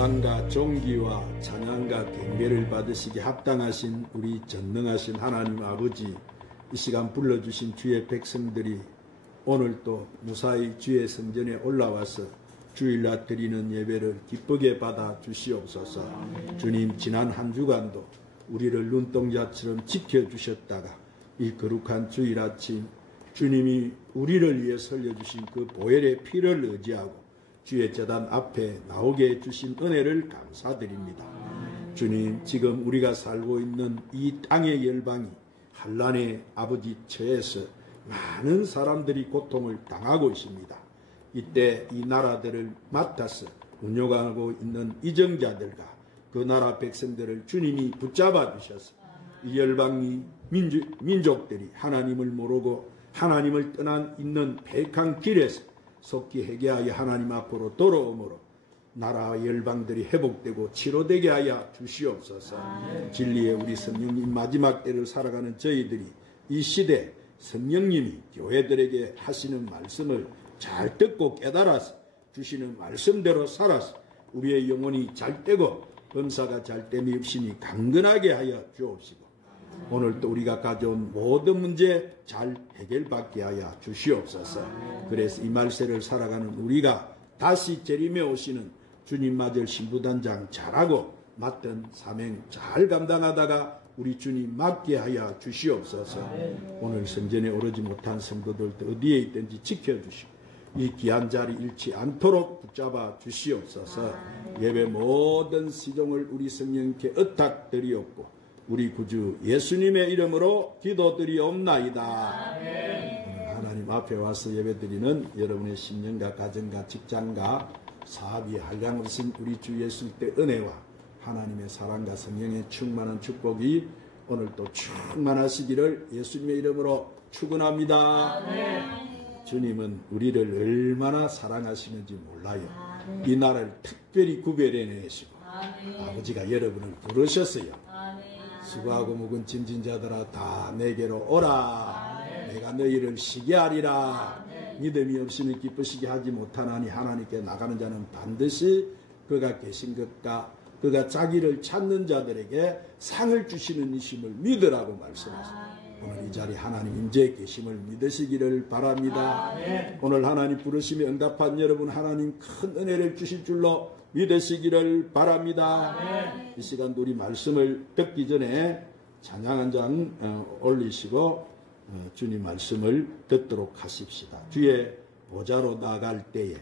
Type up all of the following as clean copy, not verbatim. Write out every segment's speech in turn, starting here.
영광과 존귀와 찬양과 경배를 받으시기 합당하신 우리 전능하신 하나님 아버지, 이 시간 불러주신 주의 백성들이 오늘 또 무사히 주의 성전에 올라와서 주일날 드리는 예배를 기쁘게 받아 주시옵소서. 주님, 지난 한 주간도 우리를 눈동자처럼 지켜주셨다가 이 거룩한 주일 아침 주님이 우리를 위해 흘려주신 그 보혈의 피를 의지하고 주의 제단 앞에 나오게 해주신 은혜를 감사드립니다. 주님, 지금 우리가 살고 있는 이 땅의 열방이 환난의 아버지 처해서 많은 사람들이 고통을 당하고 있습니다. 이때 이 나라들을 맡아서 운영하고 있는 이정자들과 그 나라 백성들을 주님이 붙잡아 주셔서 이 열방이 민족들이 하나님을 모르고 하나님을 떠난 있는 백한 길에서 속히 회개하여 하나님 앞으로 돌아오므로 나라 열방들이 회복되고 치료되게 하여 주시옵소서. 진리의 우리 성령님, 마지막 때를 살아가는 저희들이 이 시대 성령님이 교회들에게 하시는 말씀을 잘 듣고 깨달아서 주시는 말씀대로 살아서 우리의 영혼이 잘 되고 범사가 잘 됨이 없으니 강건하게 하여 주옵시고, 오늘 또 우리가 가져온 모든 문제 잘 해결받게 하여 주시옵소서. 그래서 이 말세를 살아가는 우리가 다시 재림에 오시는 주님 맞을 신부단장 잘하고 맡은 사명 잘 감당하다가 우리 주님 맞게 하여 주시옵소서. 오늘 성전에 오르지 못한 성도들도 어디에 있든지 지켜주시고 이 귀한 자리 잃지 않도록 붙잡아 주시옵소서. 예배 모든 시종을 우리 성령께 의탁드리옵고 우리 구주 예수님의 이름으로 기도드리옵나이다. 하나님 앞에 와서 예배드리는 여러분의 신령과 가정과 직장과 사업이 한량하신 우리 주 예수 때 은혜와 하나님의 사랑과 성령의 충만한 축복이 오늘도 충만하시기를 예수님의 이름으로 축원합니다. 주님은 우리를 얼마나 사랑하시는지 몰라요. 이 나라를 특별히 구별해내시고 아버지가 여러분을 부르셨어요. 수고하고 묵은 짐진 자들아 다 내게로 오라. 내가 너희를 쉬게 하리라. 믿음이 없이는 기쁘시게 하지 못하나니 하나님께 나가는 자는 반드시 그가 계신 것과 그가 자기를 찾는 자들에게 상을 주시는 이심을 믿으라고 말씀하십니다. 오늘 이 자리 하나님 임재에 계심을 믿으시기를 바랍니다. 오늘 하나님 부르심에 응답한 여러분, 하나님 큰 은혜를 주실 줄로 믿으시기를 바랍니다. 이 시간도 우리 말씀을 듣기 전에 찬양 한 장 올리시고 주님 말씀을 듣도록 하십시다. 주의 보좌로 나갈 때에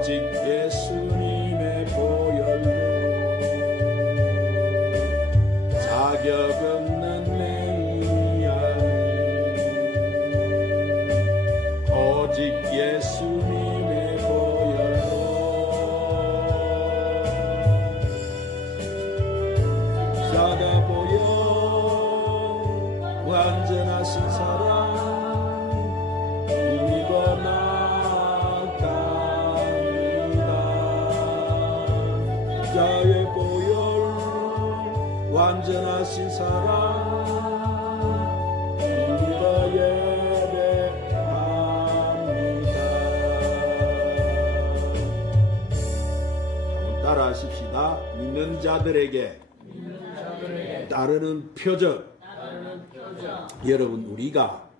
오직 예수님의 보혈로 자격 없는 내 이야기 오직 예수님의 보혈로 자가 보혈 완전하신 사랑 이거 나갑니다 자의 보혈 완전하신 사랑 이거 예배합니다. 한번 따라하십시다. 믿는 자들에게 따르는 표적. 여러분, 우리가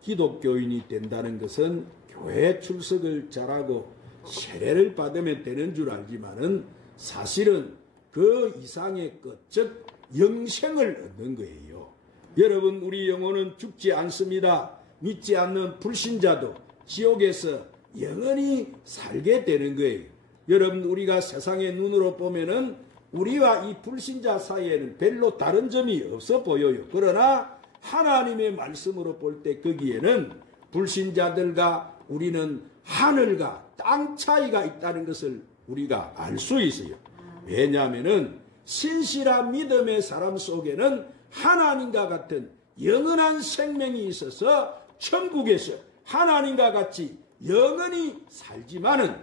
기독교인이 된다는 것은 교회 출석을 잘하고 세례를 받으면 되는 줄 알지만은 사실은 그 이상의 것, 즉 영생을 얻는 거예요. 여러분, 우리 영혼은 죽지 않습니다. 믿지 않는 불신자도 지옥에서 영원히 살게 되는 거예요. 여러분, 우리가 세상의 눈으로 보면은 우리와 이 불신자 사이에는 별로 다른 점이 없어 보여요. 그러나 하나님의 말씀으로 볼 때 거기에는 불신자들과 우리는 하늘과 땅 차이가 있다는 것을 우리가 알 수 있어요. 왜냐하면은 신실한 믿음의 사람 속에는 하나님과 같은 영원한 생명이 있어서 천국에서 하나님과 같이 영원히 살지만은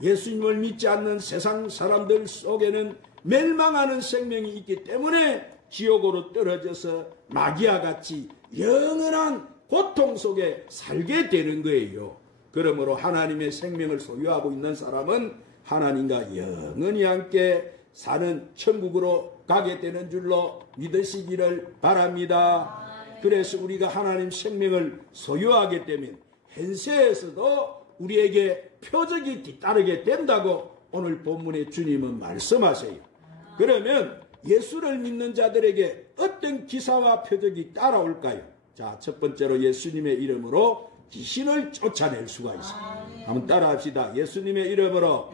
예수님을 믿지 않는 세상 사람들 속에는 멸망하는 생명이 있기 때문에 지옥으로 떨어져서 마귀와 같이 영원한 고통 속에 살게 되는 거예요. 그러므로 하나님의 생명을 소유하고 있는 사람은 하나님과 영원히 함께 사는 천국으로 가게 되는 줄로 믿으시기를 바랍니다. 그래서 우리가 하나님 생명을 소유하게 되면 현세에서도 우리에게 표적이 뒤따르게 된다고 오늘 본문의 주님은 말씀하세요. 그러면 예수를 믿는 자들에게 어떤 기사와 표적이 따라올까요? 자, 첫 번째로 예수님의 이름으로 귀신을 쫓아낼 수가 있습니다. 한번 따라합시다. 예수님의 이름으로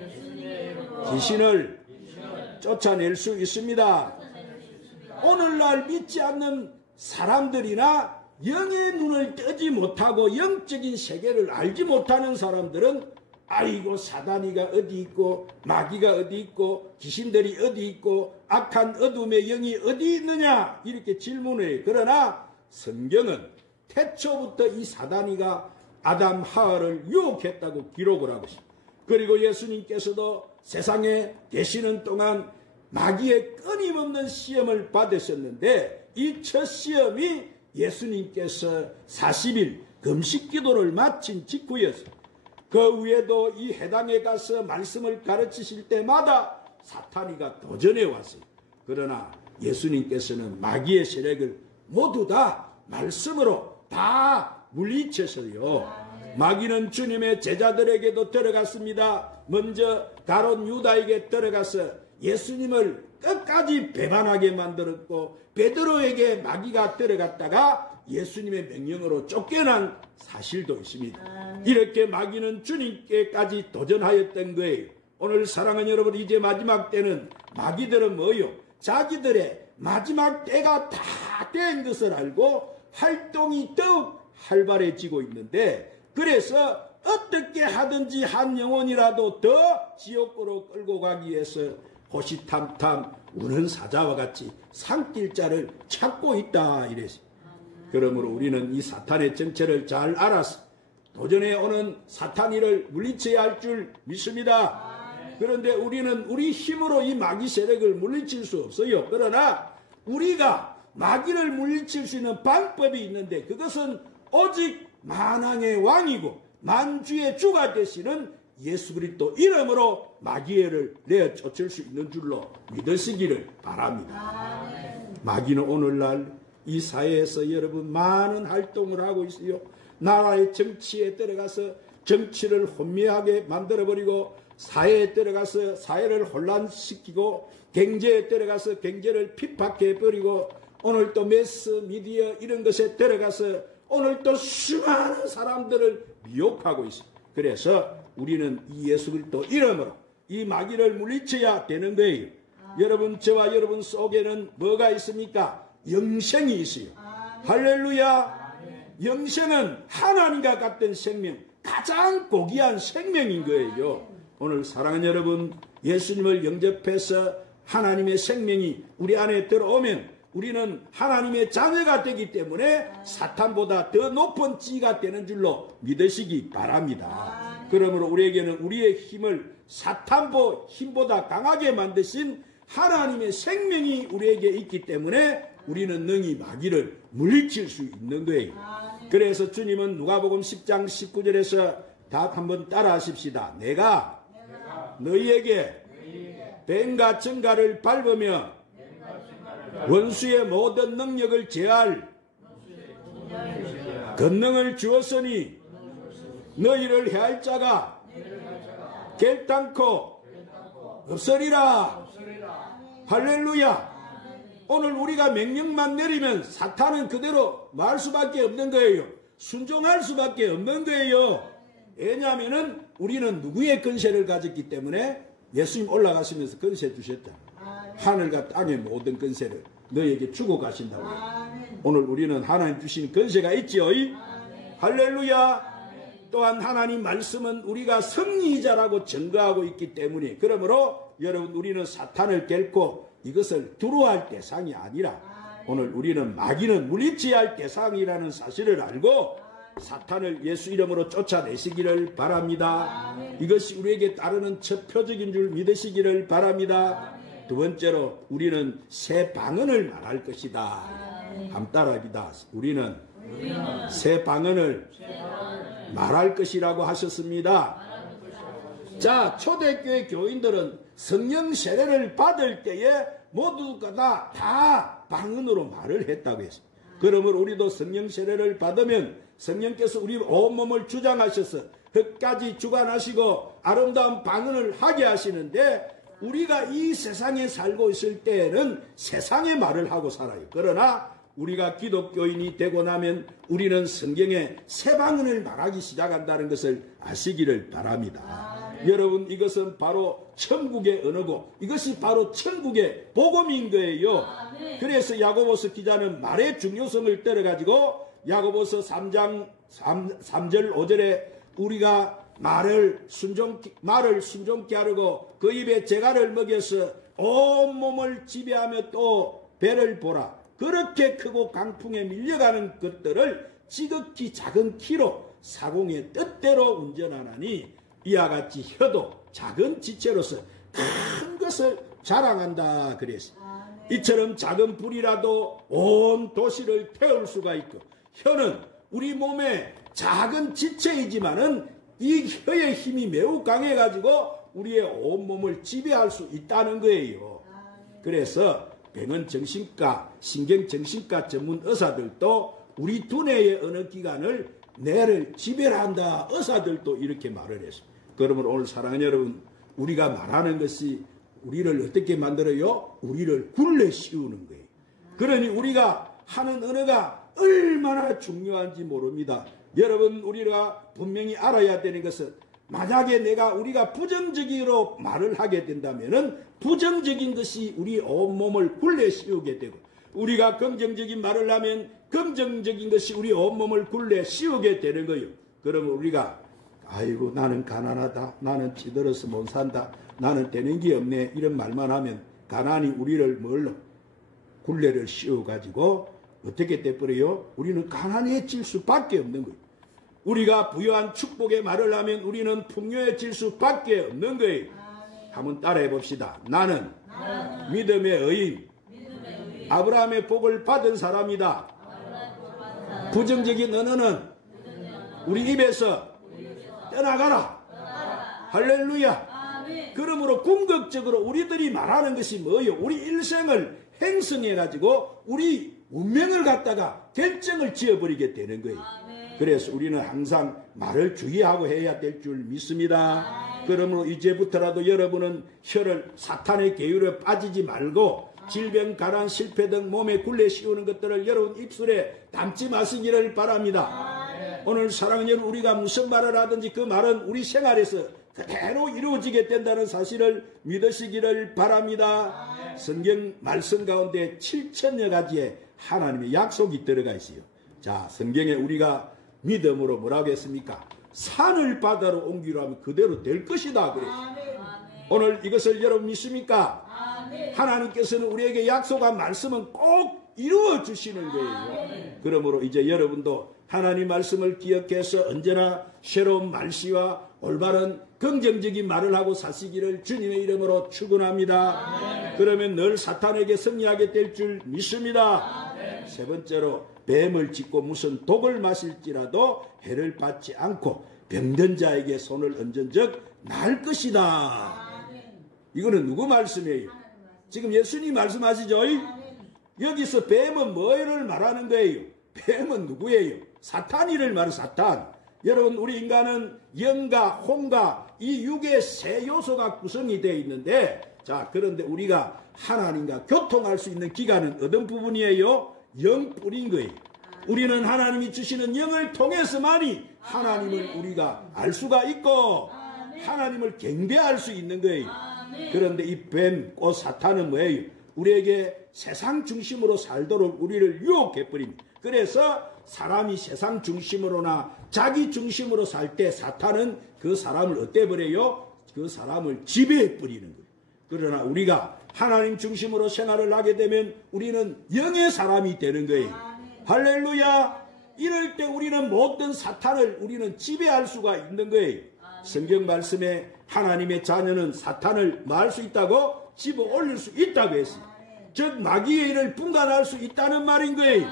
귀신을 쫓아낼 수 있습니다. 오늘날 믿지 않는 사람들이나 영의 눈을 뜨지 못하고 영적인 세계를 알지 못하는 사람들은 아이고 사단이가 어디 있고 마귀가 어디 있고 귀신들이 어디 있고 악한 어둠의 영이 어디 있느냐 이렇게 질문해요. 그러나 성경은 태초부터 이 사단이가 아담 하와를 유혹했다고 기록을 하고 있습니다. 그리고 예수님께서도 세상에 계시는 동안 마귀의 끊임없는 시험을 받으셨는데 이 첫 시험이 예수님께서 40일 금식 기도를 마친 직후였습니다. 그 위에도 이 회당에 가서 말씀을 가르치실 때마다 사탄이가 도전해 왔어요. 그러나 예수님께서는 마귀의 세력을 모두 다 말씀으로 다 물리쳤어요. 마귀는 주님의 제자들에게도 들어갔습니다. 먼저 가롯 유다에게 들어가서 예수님을 끝까지 배반하게 만들었고 베드로에게 마귀가 들어갔다가 예수님의 명령으로 쫓겨난 사실도 있습니다. 이렇게 마귀는 주님께까지 도전하였던 거예요. 오늘 사랑하는 여러분, 이제 마지막 때는 마귀들은 뭐요? 자기들의 마지막 때가 다 된 것을 알고 활동이 더욱 활발해지고 있는데, 그래서 어떻게 하든지 한 영혼이라도 더 지옥으로 끌고 가기 위해서 호시탐탐 우는 사자와 같이 산길자를 찾고 있다 이랬어요. 그러므로 우리는 이 사탄의 정체를 잘 알아서 도전해 오는 사탄이를 물리쳐야 할 줄 믿습니다. 그런데 우리는 우리 힘으로 이 마귀 세력을 물리칠 수 없어요. 그러나 우리가 마귀를 물리칠 수 있는 방법이 있는데, 그것은 오직 만왕의 왕이고 만주의 주가 되시는 예수 그리스도 이름으로 마귀를 내어 쫓을 수 있는 줄로 믿으시기를 바랍니다. 마귀는 오늘날 이 사회에서 여러분 많은 활동을 하고 있어요. 나라의 정치에 들어가서 정치를 혼미하게 만들어버리고, 사회에 들어가서 사회를 혼란시키고, 경제에 들어가서 경제를 핍박해버리고, 오늘 또 매스 미디어 이런 것에 들어가서 오늘 또 수많은 사람들을 미혹하고 있습니다. 그래서 우리는 이 예수 그리스도 이름으로 이 마귀를 물리쳐야 되는 거예요. 여러분, 저와 여러분 속에는 뭐가 있습니까? 영생이 있어요. 할렐루야. 영생은 하나님과 같은 생명, 가장 고귀한 생명인 거예요. 오늘 사랑하는 여러분, 예수님을 영접해서 하나님의 생명이 우리 안에 들어오면 우리는 하나님의 자녀가 되기 때문에 사탄보다 더 높은 지위가 되는 줄로 믿으시기 바랍니다. 그러므로 우리에게는 우리의 힘을 사탄보 힘보다 강하게 만드신 하나님의 생명이 우리에게 있기 때문에 우리는 능히 마귀를 물리칠 수 있는 거예요. 그래서 주님은 누가복음 10장 19절에서 다 한번 따라 하십시다. 내가 너희에게 뱀과 정갈을 밟으며 원수의 모든 능력을 제할 권능을 주었으니 너희를 해할 자가 결단코 없으리라. 할렐루야. 오늘 우리가 명령만 내리면 사탄은 그대로 말 수밖에 없는 거예요. 순종할 수밖에 없는 거예요. 왜냐하면 우리는 누구의 권세를 가졌기 때문에 예수님 올라가시면서 권세 주셨다. 하늘과 땅의 모든 권세를 너에게 주고 가신다고. 오늘 우리는 하나님 주신 권세가 있지요. 할렐루야. 또한 하나님 말씀은 우리가 승리자라고 증거하고 있기 때문에, 그러므로 여러분, 우리는 사탄을 결코 이것을 두려워할 대상이 아니라 오늘 우리는 마귀는 물리쳐야 할 대상이라는 사실을 알고 사탄을 예수 이름으로 쫓아내시기를 바랍니다. 이것이 우리에게 따르는 첫 표적인 줄 믿으시기를 바랍니다. 두 번째로 우리는 새 방언을 말할 것이다. 함 따라합니다. 우리는 새 방언을 말할 것이라고 하셨습니다. 자, 초대교회 교인들은 성령 세례를 받을 때에 모두가 다 방언으로 말을 했다고 했습니다. 그러므로 우리도 성령 세례를 받으면 성령께서 우리 온몸을 주장하셔서 흙까지 주관하시고 아름다운 방언을 하게 하시는데, 우리가 이 세상에 살고 있을 때에는 세상의 말을 하고 살아요. 그러나 우리가 기독교인이 되고 나면 우리는 성경의 새 방언을 말하기 시작한다는 것을 아시기를 바랍니다. 여러분, 이것은 바로 천국의 언어고 이것이 바로 천국의 복음인 거예요. 그래서 야고보서 기자는 말의 중요성을 떨어가지고 야고보서 3장 3절 5절에 우리가 말을 순종케 하려고 그 입에 재갈을 먹여서 온몸을 지배하며 또 배를 보라. 그렇게 크고 강풍에 밀려가는 것들을 지극히 작은 키로 사공의 뜻대로 운전하나니 이와 같이 혀도 작은 지체로서 큰 것을 자랑한다 그랬어요. 이처럼 작은 불이라도 온 도시를 태울 수가 있고, 혀는 우리 몸의 작은 지체이지만은 이 혀의 힘이 매우 강해가지고 우리의 온몸을 지배할 수 있다는 거예요. 그래서 병원 정신과, 신경정신과 전문 의사들도 우리 두뇌의 어느 기관을 뇌를 지배한다. 의사들도 이렇게 말을 했습니다. 그러면 오늘 사랑하는 여러분, 우리가 말하는 것이 우리를 어떻게 만들어요? 우리를 굴레 씌우는 거예요. 그러니 우리가 하는 언어가 얼마나 중요한지 모릅니다. 여러분, 우리가 분명히 알아야 되는 것은 만약에 우리가 부정적으로 말을 하게 된다면은 부정적인 것이 우리 온몸을 굴레 씌우게 되고, 우리가 긍정적인 말을 하면 긍정적인 것이 우리 온몸을 굴레 씌우게 되는 거예요. 그러면 우리가 아이고 나는 가난하다, 나는 찌들어서 못 산다, 나는 되는 게 없네, 이런 말만 하면 가난이 우리를 뭘로 굴레를 씌워가지고 어떻게 돼버려요? 우리는 가난해질 수밖에 없는 거예요. 우리가 부유한 축복의 말을 하면 우리는 풍요해질 수밖에 없는 거예요. 한번 따라해 봅시다. 나는 믿음의 의인, 아브라함의 복을 받은 사람이다. 부정적인 언어는 우리 입에서 떠나가라. 할렐루야. 그러므로 궁극적으로 우리들이 말하는 것이 뭐예요? 우리 일생을 행성해가지고 우리 운명을 갖다가 결정을 지어버리게 되는 거예요. 그래서 우리는 항상 말을 주의하고 해야 될 줄 믿습니다. 그러므로 이제부터라도 여러분은 혀를 사탄의 계율에 빠지지 말고 질병, 가난, 실패 등 몸에 굴레 씌우는 것들을 여러분 입술에 담지 마시기를 바랍니다. 오늘 사랑하는 여러분, 우리가 무슨 말을 하든지 그 말은 우리 생활에서 그대로 이루어지게 된다는 사실을 믿으시기를 바랍니다. 성경 말씀 가운데 7천여 가지의 하나님의 약속이 들어가 있어요. 자, 성경에 우리가 믿음으로 뭐라고 했습니까? 산을 바다로 옮기려 하면 그대로 될 것이다 그랬어요. 오늘 이것을 여러분 믿습니까? 하나님께서는 우리에게 약속한 말씀은 꼭 이루어 주시는 거예요. 그러므로 이제 여러분도 하나님 말씀을 기억해서 언제나 새로운 말씨와 올바른 긍정적인 말을 하고 사시기를 주님의 이름으로 축원합니다. 그러면 늘 사탄에게 승리하게 될 줄 믿습니다. 세 번째로 뱀을 짚고 무슨 독을 마실지라도 해를 받지 않고 병든 자에게 손을 얹은 적 나을 것이다. 이거는 누구 말씀이에요? 지금 예수님 말씀하시죠? 여기서 뱀은 뭐를 말하는 거예요? 뱀은 누구예요? 사탄이를 말하는 사탄. 여러분, 우리 인간은 영과 혼과 이 육의 세 요소가 구성이 되어 있는데, 자, 그런데 우리가 하나님과 교통할 수 있는 기관은 어떤 부분이에요? 영뿐인 거예요. 우리는 하나님이 주시는 영을 통해서만이 하나님을 우리가 알 수가 있고 하나님을 경배할 수 있는 거예요. 그런데 이 뱀, 곧 사탄은 뭐예요? 우리에게 세상 중심으로 살도록 우리를 유혹해버립니다. 그래서 사람이 세상 중심으로나 자기 중심으로 살 때 사탄은 그 사람을 어때버려요? 그 사람을 지배해버리는 거예요. 그러나 우리가 하나님 중심으로 생활을 하게 되면 우리는 영의 사람이 되는 거예요. 할렐루야! 이럴 때 우리는 모든 사탄을 우리는 지배할 수가 있는 거예요. 성경 말씀에 하나님의 자녀는 사탄을 말 수 있다고 집어 올릴 수 있다고 했어요. 즉 마귀의 일을 분간할 수 있다는 말인 거예요.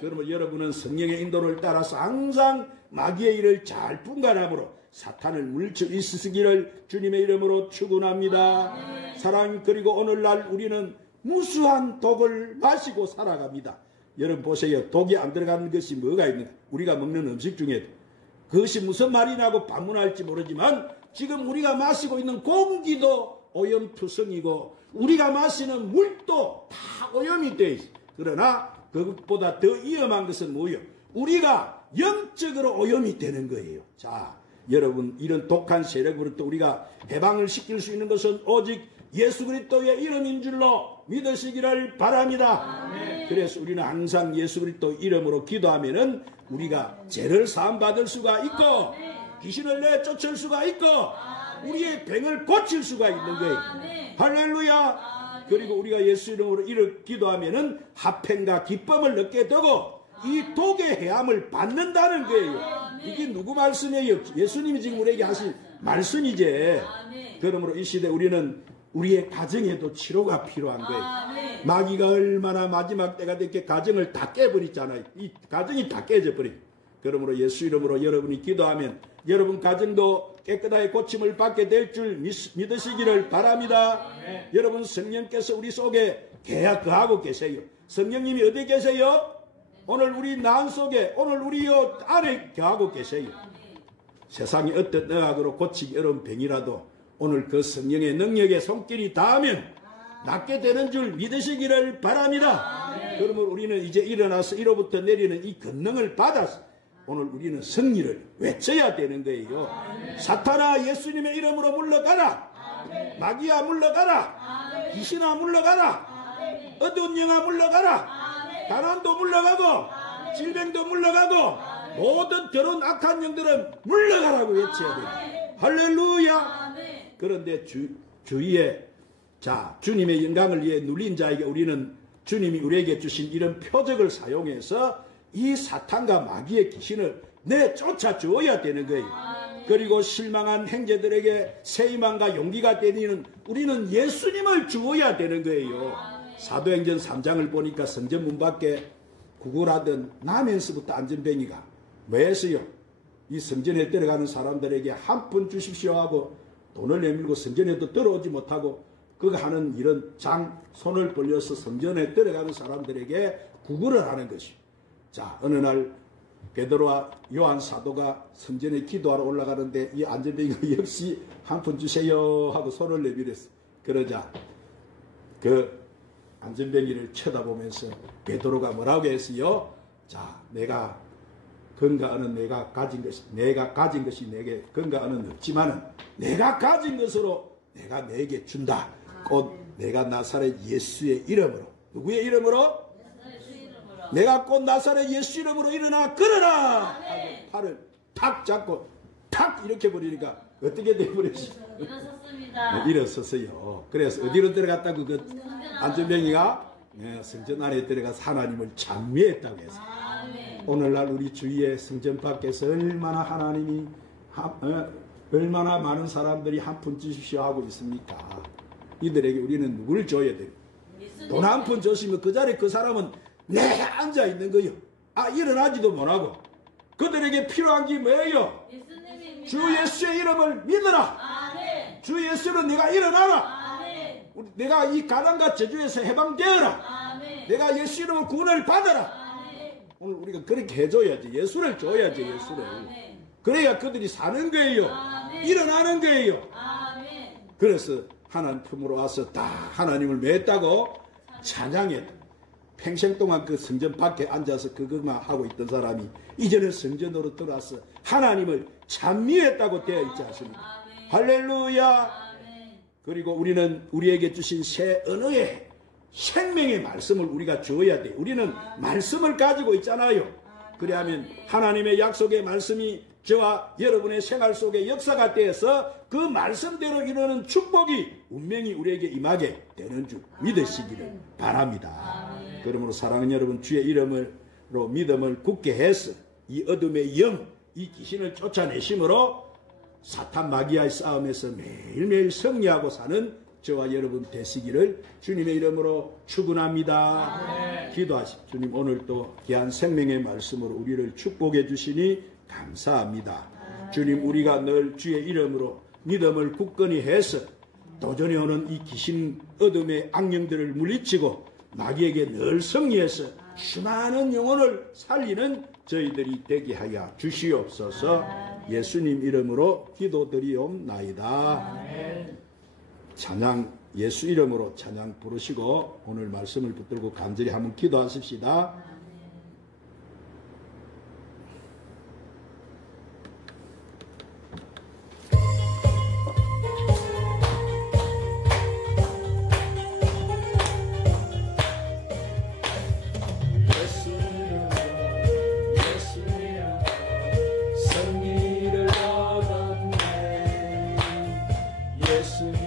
그러면 여러분은 성령의 인도를 따라서 항상 마귀의 일을 잘 분간함으로 사탄을 물리쳐 있으시기를 주님의 이름으로 축원합니다. 사랑하님, 그리고 오늘날 우리는 무수한 독을 마시고 살아갑니다. 여러분 보세요. 독이 안 들어가는 것이 뭐가 있는가? 우리가 먹는 음식 중에 그것이 무슨 말이냐고 반문할지 모르지만 지금 우리가 마시고 있는 공기도 오염투성이고 우리가 마시는 물도 다 오염이 되어 있어요. 그러나 그것보다 더 위험한 것은 뭐예요? 우리가 영적으로 오염이 되는 거예요. 자, 여러분, 이런 독한 세력으로부터 우리가 해방을 시킬 수 있는 것은 오직 예수 그리스도의 이름인 줄로 믿으시기를 바랍니다. 그래서 우리는 항상 예수 그리스도 이름으로 기도하면은 우리가 죄를 사함 받을 수가 있고 귀신을 내쫓을 수가 있고 우리의 병을 고칠 수가 있는 거예요. 할렐루야. 그리고 우리가 예수 이름으로 이렇게 기도하면은 화평과 기쁨을 얻게 되고 이 독의 해함을 받는다는 거예요. 이게 누구 말씀이에요? 예수님이 지금 우리에게 하신 말씀이지. 그러므로 이 시대 우리는 우리의 가정에도 치료가 필요한 거예요. 마귀가 얼마나 마지막 때가 됐게 가정을 다 깨버리잖아요. 이 가정이 다 깨져버려요. 그러므로 예수 이름으로 여러분이 기도하면 여러분 가정도 깨끗하게 고침을 받게 될 줄 믿으시기를 바랍니다. 여러분, 성령께서 우리 속에 거하고 계세요. 성령님이 어디 계세요? 오늘 우리 난 속에, 오늘 우리 안에 거하고 계세요. 세상에 어떤 의학으로 고치기 어려운 병이라도 오늘 그 성령의 능력에 손길이 닿으면 낫게 되는 줄 믿으시기를 바랍니다. 그러면 우리는 이제 일어나서 이로부터 내리는 이 권능을 받아서 오늘 우리는 승리를 외쳐야 되는 거예요. 사탄아, 예수님의 이름으로 물러가라. 마귀야 물러가라. 귀신아 물러가라. 어두운 영아 물러가라. 가난도 물러가고 질병도 물러가고 모든 더러운 악한 영들은 물러가라고 외쳐야 돼요. 할렐루야. 그런데 주위에 자, 주님의 영광을 위해 눌린 자에게 우리는 주님이 우리에게 주신 이런 표적을 사용해서 이 사탄과 마귀의 귀신을 내쫓아 주어야 되는 거예요. 그리고 실망한 형제들에게 새 희망과 용기가 되는 우리는 예수님을 주어야 되는 거예요. 사도행전 3장을 보니까 성전 문 밖에 구걸하던 나면서부터 안전뱅이가 왜 했어요? 이 성전에 들어가는 사람들에게 한 푼 주십시오 하고 돈을 내밀고 성전에도 들어오지 못하고 그가 하는 이런 손을 벌려서 성전에 들어가는 사람들에게 구걸을 하는 것이요. 자, 어느 날 베드로와 요한 사도가 성전에 기도하러 올라가는데 이 안전뱅이가 역시 한 푼 주세요 하고 손을 내밀었어. 그러자 그 안전뱅이를 쳐다보면서 베드로가 뭐라고 했어요? 자, 내가 건강은 내가 가진 것이 내게 건강은 없지만은 내가 가진 것으로 내가 내게 준다. 곧 내가 나사렛 예수의 이름으로, 누구의 이름으로? 내가 곧 나사렛 예수 이름으로 일어나 걸어라 하고 팔을 탁 잡고 탁 이렇게 버리니까 어떻게 돼버렸어? 일어섰습니다. 일어섰어요. 그래서 어디로 들어갔다고 그 안전병이가 성전 안에 들어가서 하나님을 찬미했다고 했어요. 오늘날 우리 주위의 성전 밖에서 얼마나 하나님이 얼마나 많은 사람들이 한 푼 주십시오 하고 있습니까? 이들에게 우리는 누구를 줘야 돼요? 돈 한 푼 줬으면 그 자리에 그 사람은 내 앉아 있는 거요. 일어나지도 못하고. 그들에게 필요한 게 뭐예요? 예수님입니다. 주 예수의 이름을 믿어라. 아멘. 주 예수로 내가 일어나라. 아멘. 내가 이 가난과 저주에서 해방되어라. 아멘. 내가 예수 이름으로 구원을 받아라. 아멘. 오늘 우리가 그렇게 해줘야지. 예수를 줘야지. 예수를. 아멘. 그래야 그들이 사는 거예요. 아멘. 일어나는 거예요. 아멘. 그래서 하나님 품으로 와서 다 하나님을 맺다고 찬양했다. 평생 동안 그 성전 밖에 앉아서 그것만 하고 있던 사람이 이제는 성전으로 들어와서 하나님을 찬미했다고 되어 있지 않습니까? 아멘. 할렐루야. 아멘. 그리고 우리는 우리에게 주신 새 언어의 생명의 말씀을 우리가 주어야 돼. 우리는 말씀을 가지고 있잖아요. 그래야면 하나님의 약속의 말씀이 저와 여러분의 생활 속에 역사가 되어서 그 말씀대로 이루는 축복이 운명이 우리에게 임하게 되는 줄 믿으시기를 바랍니다. 그러므로 사랑하는 여러분, 주의 이름으로 믿음을 굳게 해서 이 어둠의 영, 이 귀신을 쫓아내심으로 사탄 마귀와의 싸움에서 매일매일 승리하고 사는 저와 여러분 되시기를 주님의 이름으로 축원합니다. 기도하십시오. 주님, 오늘도 귀한 생명의 말씀으로 우리를 축복해 주시니 감사합니다. 주님, 우리가 늘 주의 이름으로 믿음을 굳건히 해서 도전에 오는 이 귀신 어둠의 악령들을 물리치고 마귀에게 늘 승리해서 수많은 영혼을 살리는 저희들이 되게 하여 주시옵소서. 예수님 이름으로 기도드리옵나이다. 찬양, 예수 이름으로 찬양 부르시고 오늘 말씀을 붙들고 간절히 한번 기도하십시다. 승리를 얻었네. 예수님